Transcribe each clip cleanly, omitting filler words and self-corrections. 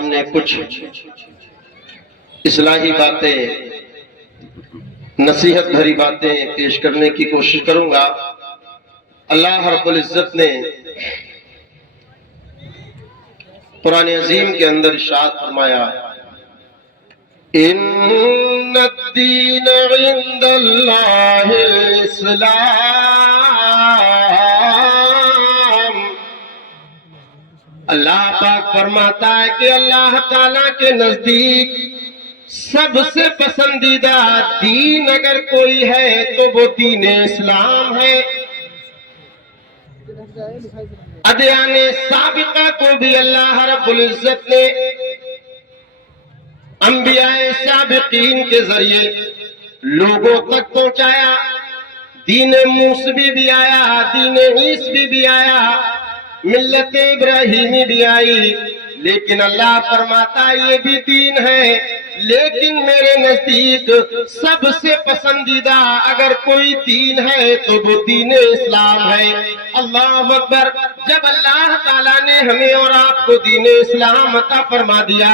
سامنے کچھ اصلاحی باتیں، نصیحت بھری باتیں پیش کرنے کی کوشش کروں گا۔ اللہ رب العزت نے قرآن عظیم کے اندر ارشاد فرمایا، ان الدین عند اللہ الاسلام۔ اللہ پاک فرماتا ہے کہ اللہ تعالیٰ کے نزدیک سب سے پسندیدہ دین اگر کوئی ہے تو وہ دین اسلام ہے۔ ادیان سابقہ کو بھی اللہ رب العزت نے انبیاء سابقین کے ذریعے لوگوں تک پہنچایا۔ دین موسوی بھی آیا، دین عیسوی بھی آیا، ملت ابراہیمی بھی آئی، لیکن اللہ فرماتا یہ بھی دین ہے، لیکن میرے نزدیک سب سے پسندیدہ اگر کوئی دین ہے تو وہ دین اسلام ہے۔ اللہ اکبر۔ جب اللہ تعالیٰ نے ہمیں اور آپ کو دین اسلام عطا فرما دیا،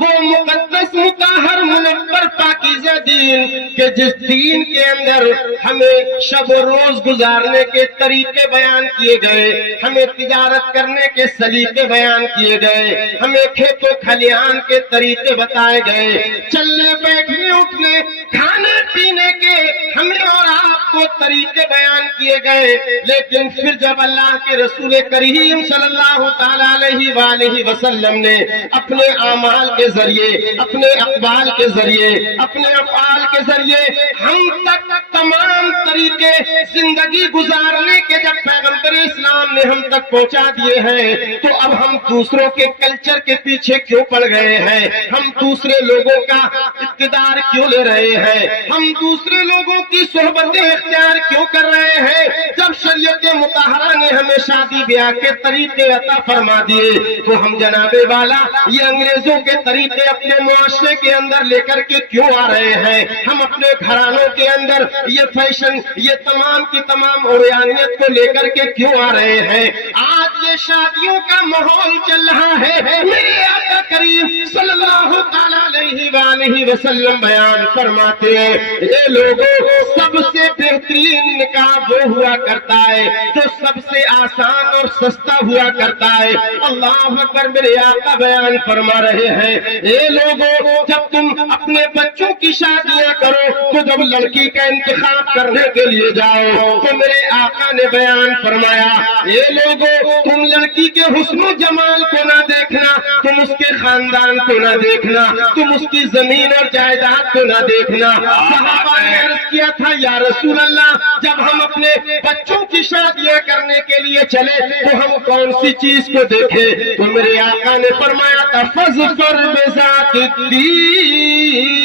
وہ مقدس مطہر منور پاکیزہ دین کہ جس دین کے اندر ہمیں شب و روز گزارنے کے طریقے بیان کیے گئے، ہمیں تجارت کرنے کے سلیقے بیان کیے گئے، ہمیں کھیت و کھلیان کے طریقے بتائے گئے، چلنے بیٹھنے اٹھنے کھانے پینے کے ہمیں اور آپ کو طریقے بیان کیے گئے، لیکن پھر جب اللہ کے رسول کریم صلی اللہ تعالیٰ علیہ وآلہ وسلم نے اپنے اعمال کے ذریعے، اپنے اقوال کے ذریعے، اپنے افعال کے ذریعے ہم تک تمام طریقے زندگی گزارنے کے جب پیغمبر اسلام نے ہم تک پہنچا دیے ہیں، تو اب ہم دوسروں کے کلچر کے پیچھے کیوں پڑ گئے ہیں؟ ہم دوسرے لوگوں کا اقتدار کیوں لے رہے ہیں؟ ہم دوسرے لوگوں کی صحبتیں اختیار کیوں کر رہے ہیں؟ جب شریعت مطہرہ نے ہمیں شادی بیاہ کے طریقے عطا فرما دیے تو ہم جناب والا یہ انگریزوں کے طریقے اپنے معاشرے کے اندر لے کر کے کیوں آ رہے ہیں؟ ہم اپنے گھرانوں کے اندر یہ فیشن، یہ تمام کی تمام اوریانیت کو لے کر کے کیوں آ رہے ہیں؟ آج یہ شادیوں کا ماحول چل رہا ہے، میرے آقا کریم صلی اللہ تعالیٰ علیہ وآلہ وسلم بیان فرماتے ہیں، یہ لوگوں سب سے بہترین نکاح وہ ہوا کرتا ہے جو سب سے آسان اور سستا ہوا کرتا ہے۔ اللہ اکبر۔ میرے آقا بیان فرما رہے ہیں، اے لوگوں جب تم اپنے بچوں کی شادیاں کرو تو جب لڑکی کا انتخاب کرنے کے لیے جاؤ تو میرے آقا نے بیان فرمایا، اے لوگوں تم لڑکی کے حسن و جمال کو نہ دیکھنا، تم اس کے خاندان کو نہ دیکھنا، تم اس کی زمین اور جائیداد کو نہ دیکھنا۔ صحابہ نے عرض کیا تھا، یا رسول اللہ جب ہم اپنے بچوں کی شادیاں کرنے کے لیے چلے تو ہم کون سی چیز کو دیکھیں؟ تو میرے آقا نے فرمایا تھا، فَاظْفَرْ بِذَاتِ الدِّینِ۔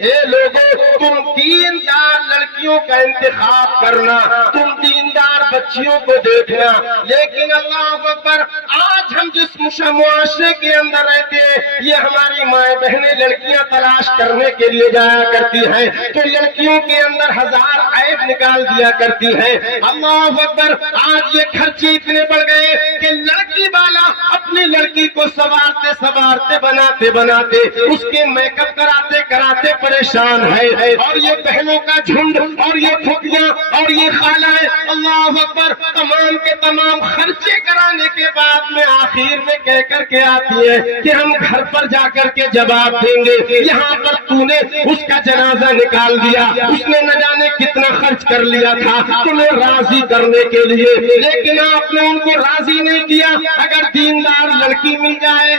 اے لوگوں تم دیندار لڑکیوں کا انتخاب کرنا، تم دیندار بچیوں کو دیکھنا۔ لیکن اللہ اکبر، آج ہم جس معاشرے کے اندر رہتے ہیں یہ ہماری مائیں بہنیں لڑکیاں تلاش کرنے کے لیے جایا کرتی ہیں تو لڑکیوں کے اندر ہزار عیب نکال دیا کرتی ہیں۔ اللہ اکبر، آج یہ خرچے اتنے بڑھ گئے کہ لڑکی والا اپنی لڑکی کو سوارتے سوارتے بناتے بناتے اس کے میک اپ کراتے کراتے پریشان ہے، اور یہ بہنوں کا جھنڈ اور یہ پھوپھیاں اور یہ خالائیں اللہ اکبر تمام کے تمام خرچے کرانے کے بعد میں آخر میں کہہ کر کے آتی ہے کہ ہم گھر پر جا کر کے جواب دیں گے، یہاں پر تو نے اس کا جنازہ نکال دیا، اس نے نہ جانے کتنا خرچ کر لیا تھا تمہیں راضی کرنے کے لیے، لیکن آپ نے ان کو راضی نہیں کیا۔ اگر دیندار لڑکی مل جائے،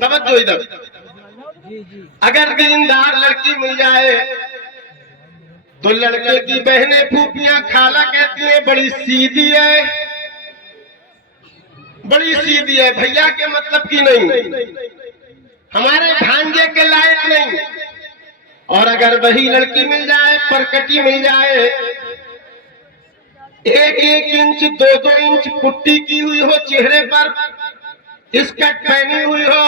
توجہ ادھر، اگر دیندار لڑکی مل جائے تو لڑکے کی بہنیں پھوپھیاں خالہ کہتی ہیں بڑی سیدھی ہے، بڑی سیدھی ہے، بھیا کے مطلب کی نہیں، ہمارے بھانجے کے لائق نہیں۔ اور اگر وہی لڑکی مل جائے، پرکٹی مل جائے، 1-1 انچ 2-2 انچ پٹی کی ہوئی ہو چہرے پر، اسکرٹ پہنی ہوئی ہو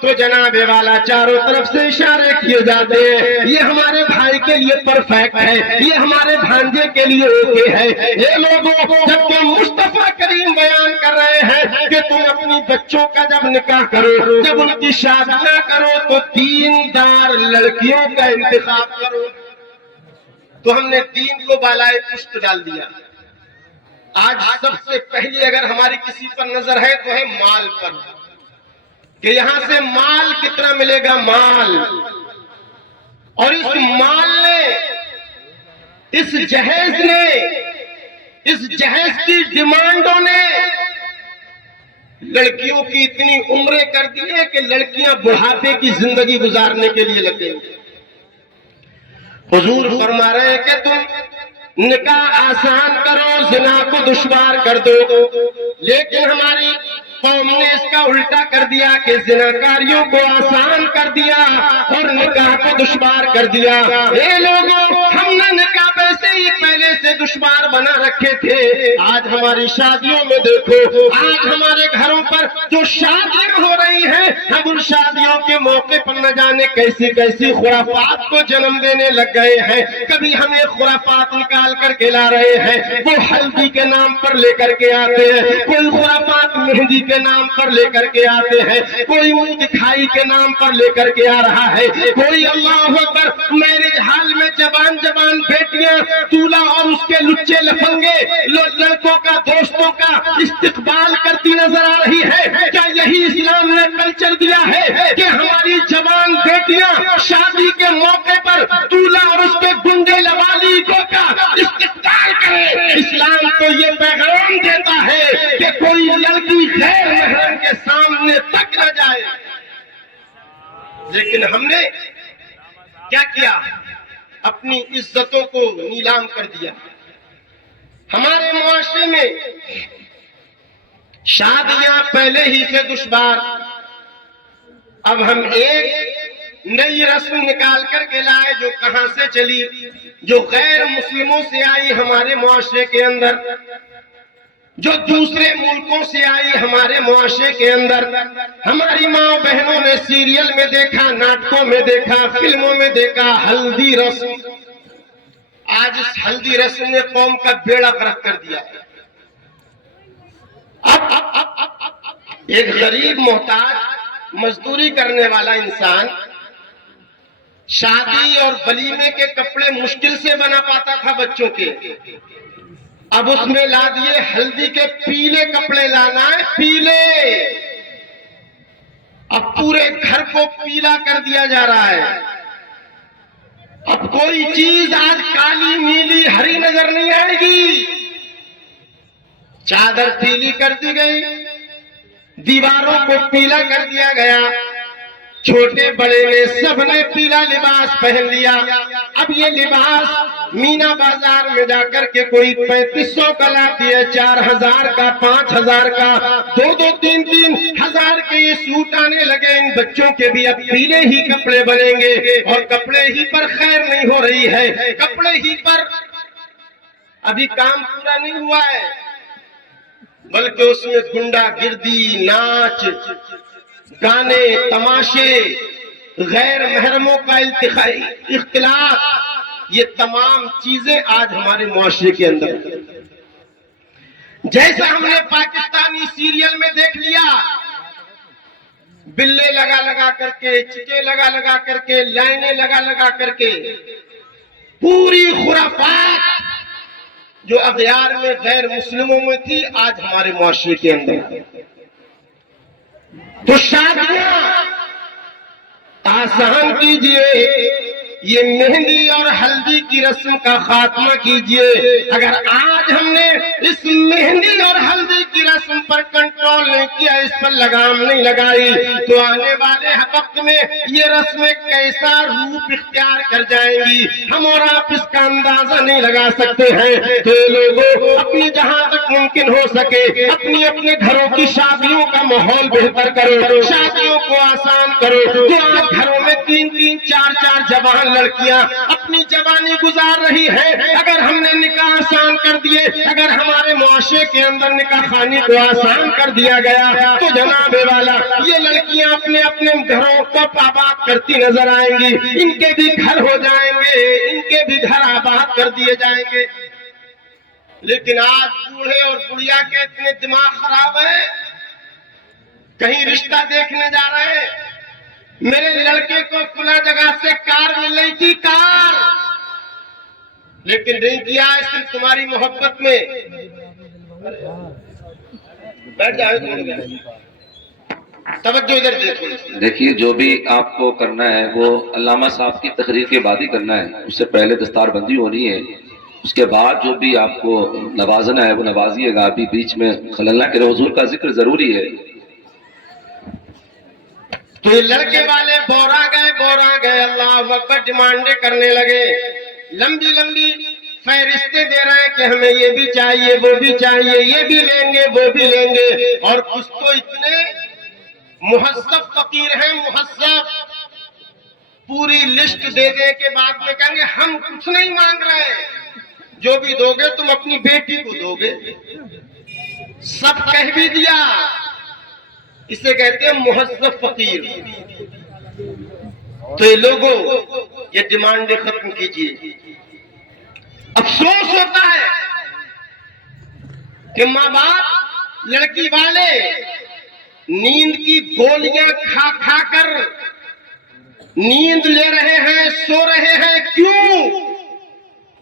تو جناب والا چاروں طرف سے اشارے کیے جاتے ہیں، یہ ہمارے بھائی کے لیے پرفیکٹ ہے، یہ ہمارے بھانجے کے لیے اوکے ہے۔ یہ لوگوں جبکہ مصطفیٰ کریم بیان کر رہے ہیں کہ تم اپنی بچوں کا جب نکاح کرو، جب ان کی شادیاں کرو تو دیندار لڑکیوں کا انتخاب کرو، تو ہم نے دین کو بالائے پشت ڈال دیا۔ آج سب سے پہلی اگر ہماری کسی پر نظر ہے تو ہے مال پر، کہ یہاں سے مال کتنا ملے گا، مال، اور اس مال نے، اس جہیز نے، اس جہیز کی ڈیمانڈوں نے لڑکیوں کی اتنی عمریں کر دی ہے کہ لڑکیاں بڑھاپے کی زندگی گزارنے کے لیے لگے۔ حضور فرما رہے ہیں کہ تم نکاح آسان کرو، زنا کو دشوار کر دو، لیکن ہماری قوم نے اس کا الٹا کر دیا کہ زناکاریوں کو آسان کر دیا اور نکاح کو دشوار کر دیا۔ اے لوگوں، ہم نے نکاح ویسے ہی پہلے سے دشوار بنا رکھے تھے، آج ہماری شادیوں میں دیکھو، آج ہمارے گھروں پر جو شادیاں ہو رہی ہیں، ہم ان شادیوں کے موقع پر نہ جانے کیسی کیسی خرافات کو جنم دینے لگ گئے ہیں۔ کبھی ہمیں خرافات نکال کر کے لا رہے ہیں، وہ ہلدی کے نام پر لے کر کے آتے ہیں، کوئی خرافات مہندی کے نام پر لے کر کے آتے ہیں، کوئی منہ دکھائی کے نام پر لے کر کے آ رہا ہے، کوئی اللہ اکبر میرج حال میں جوان جوان بیٹیاں دولہا اور اس کے لچے لفنگے لڑکوں کا، دوستوں کا استقبال کرتی نظر آ رہی ہے۔ کیا یہی اسلام نے کلچر دیا ہے کہ ہماری جوان بیٹیاں شادی کے موقع پر دولہا اور اس کے گنڈے لوالی کا استقبال کرے؟ اسلام تو یہ پیغام دیتا ہے کہ کوئی لڑکی غیر محرم کے سامنے تک نہ جائے، لیکن ہم نے کیا کیا؟ اپنی عزتوں کو نیلام کر دیا۔ ہمارے معاشرے میں شادیاں پہلے ہی سے دشوار، اب ہم ایک نئی رسم نکال کر کے لائے جو کہاں سے چلی، جو غیر مسلموں سے آئی ہمارے معاشرے کے اندر، جو دوسرے ملکوں سے آئی ہمارے معاشرے کے اندر۔ ہماری ماں بہنوں نے سیریل میں دیکھا، ناٹکوں میں دیکھا، فلموں میں دیکھا، ہلدی رسم۔ آج اس ہلدی رسم نے قوم کا بیڑا غرق کر دیا۔ اب ایک غریب محتاج مزدوری کرنے والا انسان شادی اور ولیمے کے کپڑے مشکل سے بنا پاتا تھا بچوں کے، اب اس میں لا دیے ہلدی کے پیلے کپڑے لانا ہے، پیلے۔ اب پورے گھر کو پیلا کر دیا جا رہا ہے۔ اب کوئی چیز آج کالی نیلی ہری نظر نہیں آئے گی۔ چادر پیلی کر دی گئی، دیواروں کو پیلا کر دیا گیا، چھوٹے بڑے نے سب نے پیلا لباس پہن لیا۔ اب یہ لباس مینا بازار میں جا کر کے کوئی 3500 کا لاتی ہے، 4000 کا، 5000 کا، 2 3 ہزار کے یہ سوٹ آنے لگے۔ ان بچوں کے بھی اب پیلے ہی کپڑے بنیں گے، اور کپڑے ہی پر خیر نہیں ہو رہی ہے، کپڑے ہی پر ابھی کام پورا نہیں ہوا ہے، بلکہ اس میں گنڈا گردی، ناچ گانے، تماشے، غیر محرموں کا اختلاط، یہ تمام چیزیں آج ہمارے معاشرے کے اندر، جیسا ہم نے پاکستانی سیریل میں دیکھ لیا، بلے لگا لگا کر کے، چٹے لگا لگا کر کے، لائنیں لگا لگا کر کے، پوری خرافات جو اغیار میں غیر مسلموں میں تھی آج ہمارے معاشرے کے اندر۔ تو شادیاں آسان کیجئے، یہ مہندی اور ہلدی کی رسم کا خاتمہ کیجئے۔ اگر آج ہم نے اس مہندی اور ہلدی کی رسم پر کنٹرول نہیں کیا، اس پر لگام نہیں لگائی، تو آنے والے وقت میں یہ رسمیں کیسا روپ اختیار کر جائیں گی، ہم اور آپ اس کا اندازہ نہیں لگا سکتے ہیں۔ تو لوگوں، اپنی جہاں تک ممکن ہو سکے اپنی اپنے گھروں کی شادیوں کا ماحول بہتر کرو، شادیوں لڑکیوں کو آسان کرو تو آج گھروں میں 3-3 4-4 جوان لڑکیاں اپنی جوانی گزار رہی ہے۔ اگر ہم نے نکاح آسان کر دیے، اگر ہمارے معاشرے کے اندر نکاح خوانی کو آسان کر دیا گیا تو جناب والا یہ لڑکیاں اپنے اپنے گھروں کو آباد کرتی نظر آئیں گی، ان کے بھی گھر ہو جائیں گے، ان کے بھی گھر آباد کر دیے جائیں گے۔ لیکن آج بوڑھے اور بڑھیا کے اتنے دماغ خراب ہیں، کہیں رشتہ دیکھنے جا رہے ہیں، میرے لڑکے کو فلاں جگہ سے کار مل رہی تھی، کار، لیکن نہیں کیا ہے صرف تمہاری محبت میں۔ بیٹھ جاؤ، توجہ ادھر دیکھو۔ دیکھیے جو بھی آپ کو کرنا ہے وہ علامہ صاحب کی تقریر کے بعد ہی کرنا ہے، اس سے پہلے دستار بندی ہونی ہے، اس کے بعد جو بھی آپ کو نوازنا ہے وہ نوازیے گا، ابھی بیچ میں خلل نہ کرے، حضور کا ذکر ضروری ہے۔ تو یہ لڑکے والے بورا گئے اللہ اکبر ڈیمانڈیں کرنے لگے، لمبی لمبی فہرستیں دے رہے ہیں کہ ہمیں یہ بھی چاہیے، وہ بھی چاہیے، یہ بھی لیں گے، وہ بھی لیں گے، اور کچھ تو اتنے مہذب فقیر ہیں، مہذب، پوری لسٹ دینے کے بعد میں کہیں گے ہم کچھ نہیں مانگ رہے، جو بھی دو گے تم اپنی بیٹی کو دو گے، سب کہہ بھی دیا، اسے کہتے ہیں مہذب فقیر۔ تو یہ لوگوں یہ ڈیمانڈیں ختم کیجیے۔ افسوس ہوتا ہے کہ ماں باپ لڑکی والے نیند کی گولیاں کھا کھا کر نیند لے رہے ہیں، سو رہے ہیں، کیوں؟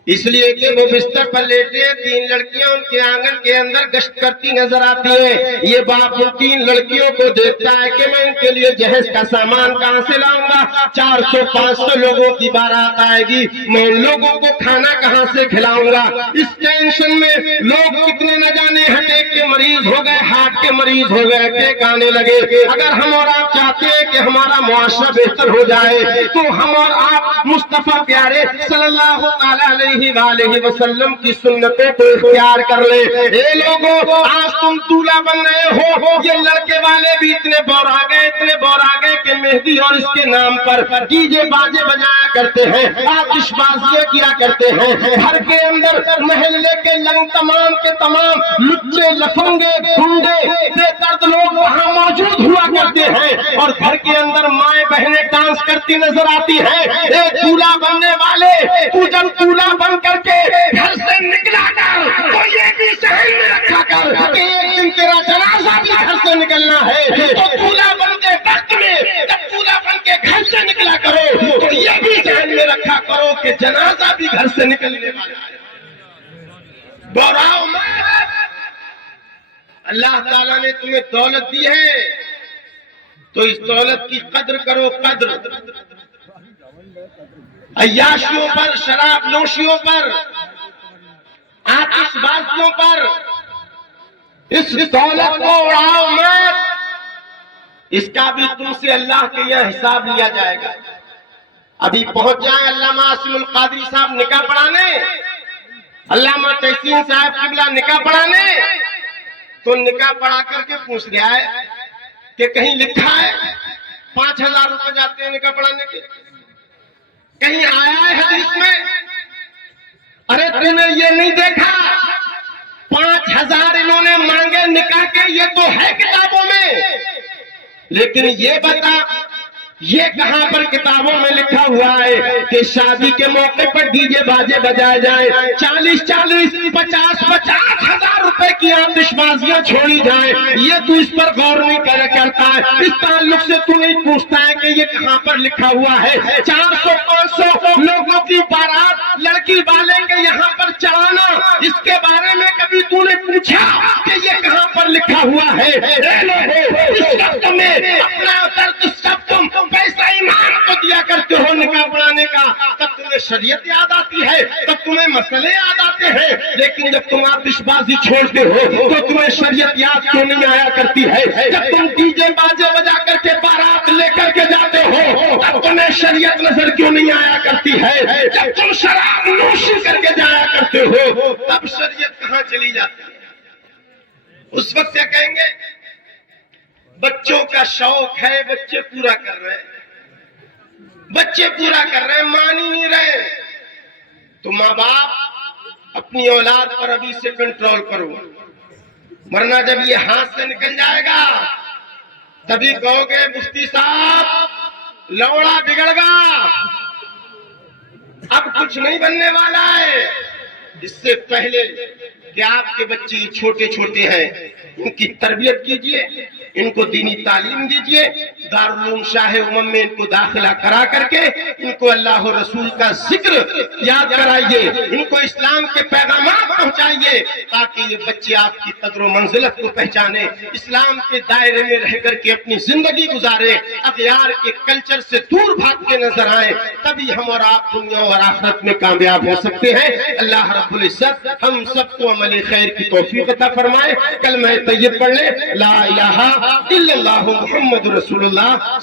اس لیے کہ وہ بستر پر لیٹے، 3 لڑکیاں ان کے آنگن کے اندر گشت کرتی نظر آتی ہیں۔ یہ باپ ان 3 لڑکیوں کو دیکھتا ہے کہ میں ان کے لیے جہیز کا سامان کہاں سے لاؤں گا، 400-500 لوگوں کی بارات آئے گی، میں ان لوگوں کو کھانا کہاں سے کھلاؤں گا۔ اس ٹینشن میں لوگ کتنے نہ جانے ہٹیک کے مریض ہو گئے، ہارٹ کے مریض ہو گئے، اٹیک آنے لگے۔ اگر ہم اور آپ چاہتے ہیں کہ ہمارا معاشرہ بہتر ہو جائے تو ہم اور آپ مصطفیٰ پیارے صلی اللہ تعالی علیہ وسلم کی سنتوں کو اختیار کر لیں۔ اے لوگوں، آج تم دولہا بن رہے ہو، یہ لڑکے والے بھی اتنے بورا گئے کہ مہدی اور اس کے نام پر ڈی جے باجے بجایا کرتے ہیں، آتش بازیاں کیا کرتے ہیں، گھر کے اندر محلے کے لنگ تمام کے تمام لچے لفنگے گنڈے بے درد لوگ وہاں موجود ہوا کرتے ہیں، اور گھر کے اندر مائیں بہنیں ڈانس کرتی نظر آتی ہیں۔ اے دولہا بننے والے، تو جب دولہا بن کر کے گھر سے نکلا کر تو یہ بھی ذہن میں رکھا کر کہ ایک دن تیرا جنازہ بھی گھر سے نکلنا ہے، تو دولہا بنتے وقت میں جب دولہا بن کے گھر سے نکلا کرو تو یہ بھی ذہن میں رکھا کرو کہ جنازہ بھی گھر سے نکلنے والا ہے۔ بوراؤ مت، اللہ تعالیٰ نے تمہیں دولت دی ہے تو اس دولت کی قدر کرو، قدر۔ عیاشیوں پر، شراب نوشیوں پر، آتش بازیوں پر اس دولت کو اڑاؤ مت، اس کا بھی تم سے اللہ کے یہاں حساب لیا جائے گا۔ ابھی پہنچ جائیں علامہ عاصم القادری صاحب نکاح پڑھانے، علامہ تحسین صاحب قبلہ نکاح پڑھانے، تو نکاح پڑھا کر کے پوچھ رہا ہے کہ کہیں لکھا ہے 5000 روپے جاتے ہیں نکاح پڑھانے کے، کہیں آیا ہے حدیث میں؟ ارے تم نے یہ نہیں دیکھا 5000 انہوں نے مانگے نکاح کے، یہ تو ہے کتابوں میں، لیکن یہ بتا یہ کہاں پر کتابوں میں لکھا ہوا ہے کہ شادی کے موقع پر ڈی جے باجے بجائے جائیں، 40-40 50-50 ہزار روپے کی آتش بازیاں چھوڑی جائیں؟ یہ تو اس پر غور نہیں کرتا ہے، اس تعلق سے تو نہیں پوچھتا ہے کہ یہ کہاں پر لکھا ہوا ہے۔ 400-500 لوگوں کی بارات لڑکی والے کے یہاں پر چڑھانا، اس کے بارے میں کبھی تو نے پوچھا کہ یہ کہاں پر لکھا ہوا ہے؟ اے لوگوں، اس وقت میں اپنا درد سب تم پیسہ ایمان کو دیا کرتے ہو نکاح پڑھانے کا، تب تمہیں شریعت یاد آتی ہے، تب تمہیں مسئلے یاد آتے ہیں، لیکن جب تم آتش بازی چھوڑتے ہو تو تمہیں شریعت یاد کیوں نہیں آیا کرتی ہے؟ جب تم ڈی جے باجے بجا کر کے بارات لے کر کے جاتے ہو تب تمہیں شریعت نظر کیوں نہیں آیا کرتی ہے؟ جب تم شراب نوشی کر کے جایا کرتے ہو تب شریعت کہاں چلی جاتی ہے؟ اس وقت کیا کہیں گے؟ بچوں کا شوق ہے، بچے پورا کر رہے ہیں، بچے پورا کر رہے ہیں، مان ہی نہیں رہے۔ تو ماں باپ اپنی اولاد پر ابھی سے کنٹرول کرو، ورنہ جب یہ ہاتھ سے نکل جائے گا تبھی کہو گے مفتی صاحب لوڑا بگڑ گا، اب کچھ نہیں بننے والا ہے۔ اس سے پہلے کہ آپ کے بچے چھوٹے چھوٹے ہیں، ان کی تربیت کیجئے، ان کو دینی تعلیم دیجئے، دارالعلوم شاہ امم میں ان کو داخلہ کرا کر کے ان کو اللہ و رسول کا ذکر یاد کرائیے، ان کو اسلام کے پیغامات پہنچائیے، تاکہ یہ بچے آپ کی قدر و منزلت کو پہچانے، اسلام کے دائرے میں رہ کر کے اپنی زندگی گزارے، اغیار کے کلچر سے دور بھاگ کے نظر آئیں، تبھی ہم اور آپ دنیا اور آخرت میں کامیاب ہو سکتے ہیں۔ اللہ رب العزت ہم سب کو عمل خیر کی توفیق عطا فرمائے۔ کلمہ طیب پڑھ لیں، لا الہ الا اللہ محمد رسول اللہ۔